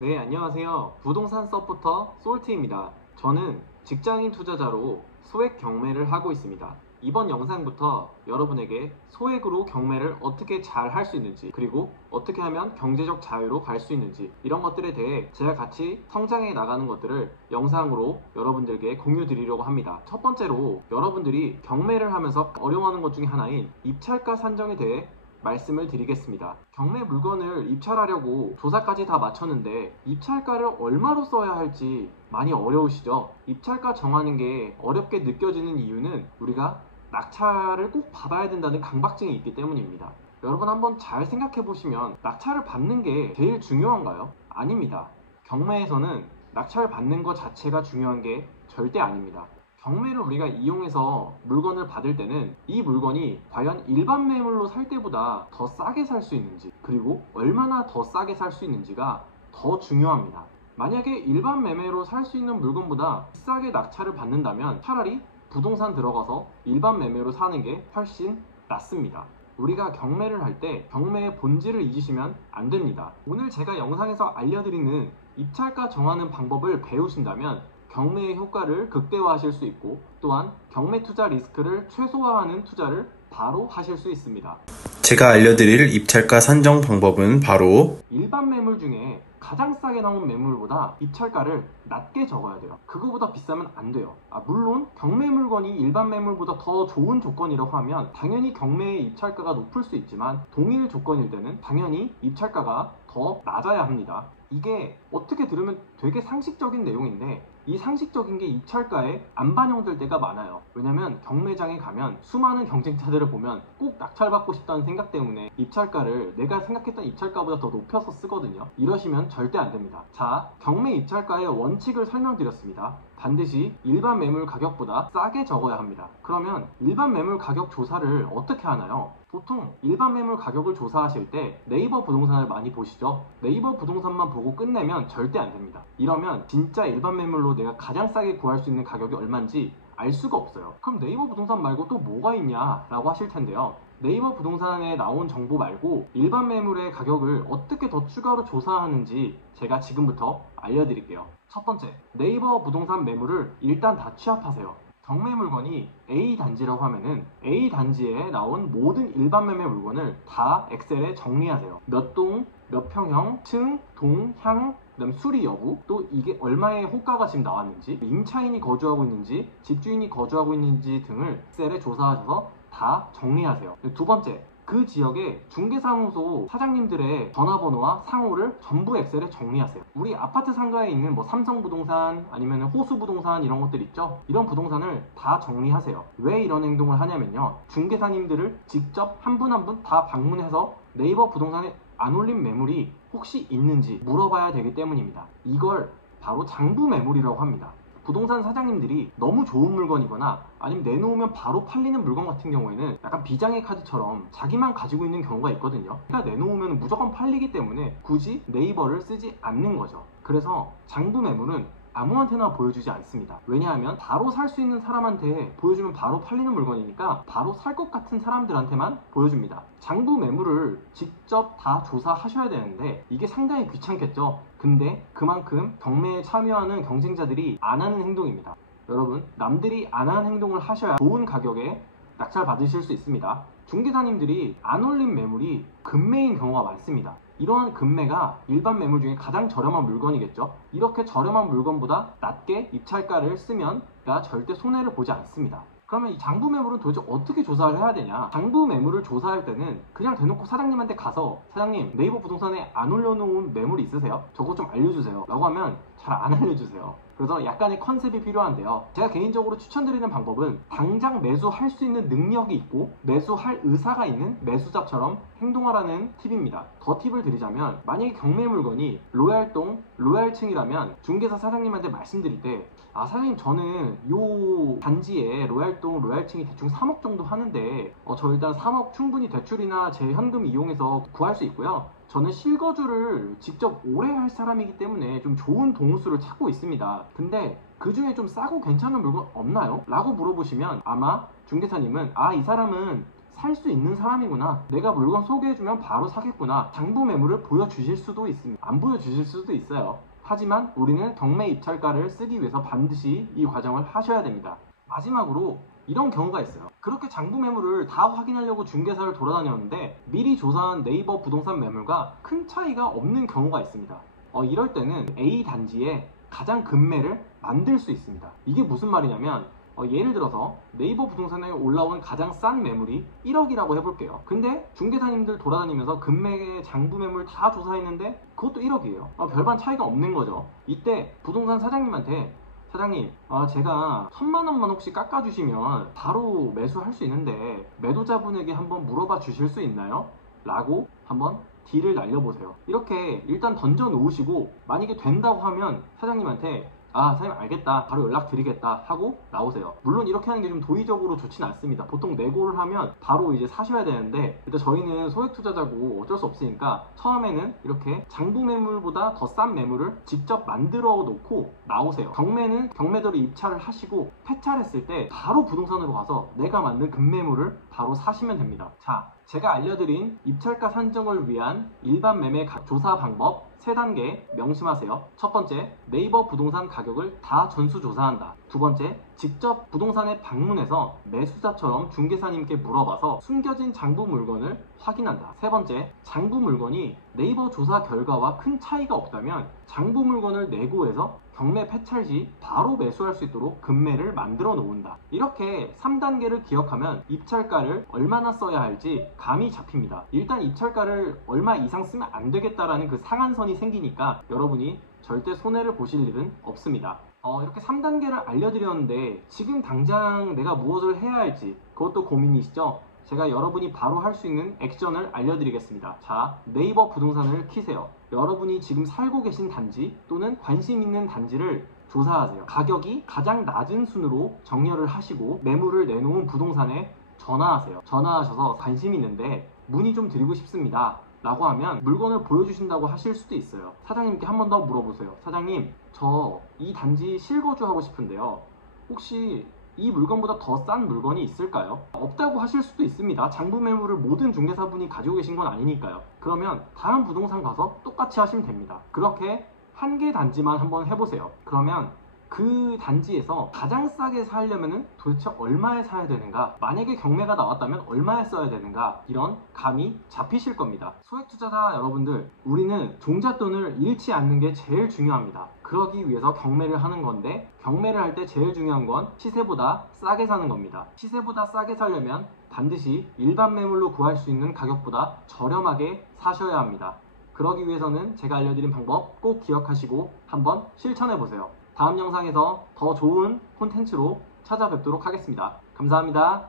네, 안녕하세요. 부동산 서포터 솔트입니다. 저는 직장인 투자자로 소액 경매를 하고 있습니다. 이번 영상부터 여러분에게 소액으로 경매를 어떻게 잘 할 수 있는지, 그리고 어떻게 하면 경제적 자유로 갈 수 있는지, 이런 것들에 대해 제가 같이 성장해 나가는 것들을 영상으로 여러분들께 공유 드리려고 합니다. 첫 번째로 여러분들이 경매를 하면서 어려워하는 것 중에 하나인 입찰가 산정에 대해 말씀을 드리겠습니다. 경매 물건을 입찰하려고 조사까지 다 마쳤는데 입찰가를 얼마로 써야 할지 많이 어려우시죠? 입찰가 정하는 게 어렵게 느껴지는 이유는 우리가 낙찰을 꼭 받아야 된다는 강박증이 있기 때문입니다. 여러분 한번 잘 생각해 보시면 낙찰을 받는 게 제일 중요한가요? 아닙니다. 경매에서는 낙찰 받는 것 자체가 중요한 게 절대 아닙니다. 경매를 우리가 이용해서 물건을 받을 때는 이 물건이 과연 일반 매물로 살 때보다 더 싸게 살 수 있는지, 그리고 얼마나 더 싸게 살 수 있는지가 더 중요합니다. 만약에 일반 매매로 살 수 있는 물건보다 비싸게 낙찰을 받는다면 차라리 부동산 들어가서 일반 매매로 사는 게 훨씬 낫습니다. 우리가 경매를 할 때 경매의 본질을 잊으시면 안 됩니다. 오늘 제가 영상에서 알려드리는 입찰가 정하는 방법을 배우신다면 경매의 효과를 극대화하실 수 있고, 또한 경매 투자 리스크를 최소화하는 투자를 바로 하실 수 있습니다. 제가 알려드릴 입찰가 산정 방법은 바로 일반 매물 중에 가장 싸게 나온 매물보다 입찰가를 낮게 적어야 돼요. 그거보다 비싸면 안 돼요. 물론 경매 물건이 일반 매물보다 더 좋은 조건이라고 하면 당연히 경매의 입찰가가 높을 수 있지만, 동일 조건일 때는 당연히 입찰가가 더 낮아야 합니다. 이게 어떻게 들으면 되게 상식적인 내용인데, 이 상식적인 게 입찰가에 안 반영될 때가 많아요. 왜냐면 경매장에 가면 수많은 경쟁자들을 보면 꼭 낙찰받고 싶다는 생각 때문에 입찰가를 내가 생각했던 입찰가보다 더 높여서 쓰거든요. 이러시면 절대 안 됩니다. 자, 경매 입찰가의 원칙을 설명드렸습니다. 반드시 일반 매물 가격보다 싸게 적어야 합니다. 그러면 일반 매물 가격 조사를 어떻게 하나요? 보통 일반 매물 가격을 조사하실 때 네이버 부동산을 많이 보시죠? 네이버 부동산만 보고 끝내면 절대 안 됩니다. 이러면 진짜 일반 매물로 내가 가장 싸게 구할 수 있는 가격이 얼마인지 알 수가 없어요. 그럼 네이버 부동산 말고 또 뭐가 있냐 라고 하실 텐데요. 네이버 부동산에 나온 정보 말고 일반 매물의 가격을 어떻게 더 추가로 조사하는지 제가 지금부터 알려드릴게요. 첫 번째, 네이버 부동산 매물을 일단 다 취합하세요. 경매 물건이 A 단지라고 하면은 A 단지에 나온 모든 일반 매매 물건을 다 엑셀에 정리하세요. 몇 동, 몇 평형, 층, 동, 향, 그다음 수리 여부, 또 이게 얼마의 호가가 지금 나왔는지, 임차인이 거주하고 있는지, 집주인이 거주하고 있는지 등을 엑셀에 조사하셔서 다 정리하세요. 두 번째, 그 지역의 중개사무소 사장님들의 전화번호와 상호를 전부 엑셀에 정리하세요. 우리 아파트 상가에 있는 뭐 삼성부동산 아니면 호수부동산 이런 것들 있죠? 이런 부동산을 다 정리하세요. 왜 이런 행동을 하냐면요, 중개사님들을 직접 한 분 한 분 다 방문해서 네이버 부동산에 안 올린 매물이 혹시 있는지 물어봐야 되기 때문입니다. 이걸 바로 장부 매물이라고 합니다. 부동산 사장님들이 너무 좋은 물건이거나 아니면 내놓으면 바로 팔리는 물건 같은 경우에는 약간 비장의 카드처럼 자기만 가지고 있는 경우가 있거든요. 그러니까 내놓으면 무조건 팔리기 때문에 굳이 네이버를 쓰지 않는 거죠. 그래서 장부 매물은 아무한테나 보여주지 않습니다. 왜냐하면 바로 살 수 있는 사람한테 보여주면 바로 팔리는 물건이니까 바로 살 것 같은 사람들한테만 보여줍니다. 장부 매물을 직접 다 조사하셔야 되는데 이게 상당히 귀찮겠죠? 근데 그만큼 경매에 참여하는 경쟁자들이 안 하는 행동입니다. 여러분, 남들이 안 하는 행동을 하셔야 좋은 가격에 낙찰 받으실 수 있습니다. 중개사님들이 안 올린 매물이 금매인 경우가 많습니다. 이러한 금매가 일반 매물 중에 가장 저렴한 물건이겠죠. 이렇게 저렴한 물건보다 낮게 입찰가를 쓰면 내가 절대 손해를 보지 않습니다. 그러면 이 장부 매물은 도대체 어떻게 조사를 해야 되냐? 장부 매물을 조사할 때는 그냥 대놓고 사장님한테 가서, 사장님 네이버 부동산에 안 올려놓은 매물이 있으세요? 저거 좀 알려주세요 라고 하면 잘 안 알려주세요. 그래서 약간의 컨셉이 필요한데요. 제가 개인적으로 추천드리는 방법은 당장 매수할 수 있는 능력이 있고 매수할 의사가 있는 매수자처럼 행동하라는 팁입니다. 더 팁을 드리자면, 만약에 경매 물건이 로얄동, 로얄층이라면 중개사 사장님한테 말씀드릴 때, 사장님 저는 요 단지에 로얄동, 로얄층이 대충 3억 정도 하는데 저 일단 3억 충분히 대출이나 제 현금 이용해서 구할 수 있고요. 저는 실거주를 직접 오래 할 사람이기 때문에 좀 좋은 동수를 찾고 있습니다. 근데 그 중에 좀 싸고 괜찮은 물건 없나요? 라고 물어보시면 아마 중개사님은 이 사람은 살 수 있는 사람이구나, 내가 물건 소개해주면 바로 사겠구나, 장부 매물을 보여주실 수도 있습니다. 안 보여주실 수도 있어요. 하지만 우리는 경매 입찰가를 쓰기 위해서 반드시 이 과정을 하셔야 됩니다. 마지막으로 이런 경우가 있어요. 그렇게 장부 매물을 다 확인하려고 중개사를 돌아다녔는데 미리 조사한 네이버 부동산 매물과 큰 차이가 없는 경우가 있습니다. 이럴 때는 A 단지에 가장 급매를 만들 수 있습니다. 이게 무슨 말이냐면 예를 들어서 네이버 부동산에 올라온 가장 싼 매물이 1억이라고 해볼게요. 근데 중개사님들 돌아다니면서 급매의 장부 매물 다 조사했는데 그것도 1억이에요. 별반 차이가 없는 거죠. 이때 부동산 사장님한테 사장님, 제가 1000만원만 혹시 깎아주시면 바로 매수할 수 있는데 매도자분에게 한번 물어봐 주실 수 있나요? 라고 한번 딜을 날려보세요. 이렇게 일단 던져 놓으시고 만약에 된다고 하면 사장님한테 사장님 알겠다, 바로 연락드리겠다 하고 나오세요. 물론 이렇게 하는 게 좀 도의적으로 좋진 않습니다. 보통 내고를 하면 바로 이제 사셔야 되는데 일단 저희는 소액 투자자고 어쩔 수 없으니까 처음에는 이렇게 장부 매물보다 더 싼 매물을 직접 만들어 놓고 나오세요. 경매는 경매대로 입찰을 하시고 폐찰했을 때 바로 부동산으로 가서 내가 만든 급매물을 바로 사시면 됩니다. 자, 제가 알려드린 입찰가 산정을 위한 일반 매매 조사 방법 3단계 명심하세요. 첫 번째, 네이버 부동산 가격을 다 전수조사한다. 두 번째, 직접 부동산에 방문해서 매수자처럼 중개사님께 물어봐서 숨겨진 장부 물건을 확인한다. 세 번째, 장부 물건이 네이버 조사 결과와 큰 차이가 없다면 장부 물건을 내고해서 경매 폐찰 시 바로 매수할 수 있도록 급매를 만들어 놓는다. 이렇게 3단계를 기억하면 입찰가를 얼마나 써야 할지 감이 잡힙니다. 일단 입찰가를 얼마 이상 쓰면 안 되겠다라는 그 상한선이 생기니까 여러분이 절대 손해를 보실 일은 없습니다. 이렇게 3단계를 알려드렸는데 지금 당장 내가 무엇을 해야 할지 그것도 고민이시죠? 제가 여러분이 바로 할 수 있는 액션을 알려드리겠습니다. 자, 네이버 부동산을 키세요. 여러분이 지금 살고 계신 단지 또는 관심 있는 단지를 조사하세요. 가격이 가장 낮은 순으로 정렬을 하시고 매물을 내놓은 부동산에 전화하세요. 전화하셔서 관심 있는데 문의 좀 드리고 싶습니다 라고 하면 물건을 보여주신다고 하실 수도 있어요. 사장님께 한 번 더 물어보세요. 사장님, 저 이 단지 실거주하고 싶은데요, 혹시 이 물건보다 더 싼 물건이 있을까요? 없다고 하실 수도 있습니다. 장부 매물을 모든 중개사분이 가지고 계신 건 아니니까요. 그러면 다른 부동산 가서 똑같이 하시면 됩니다. 그렇게 한 개 단지만 한번 해보세요. 그러면 그 단지에서 가장 싸게 사려면 도대체 얼마에 사야 되는가, 만약에 경매가 나왔다면 얼마에 써야 되는가, 이런 감이 잡히실 겁니다. 소액 투자자 여러분들, 우리는 종잣돈을 잃지 않는 게 제일 중요합니다. 그러기 위해서 경매를 하는 건데 경매를 할 때 제일 중요한 건 시세보다 싸게 사는 겁니다. 시세보다 싸게 사려면 반드시 일반 매물로 구할 수 있는 가격보다 저렴하게 사셔야 합니다. 그러기 위해서는 제가 알려드린 방법 꼭 기억하시고 한번 실천해보세요. 다음 영상에서 더 좋은 콘텐츠로 찾아뵙도록 하겠습니다. 감사합니다.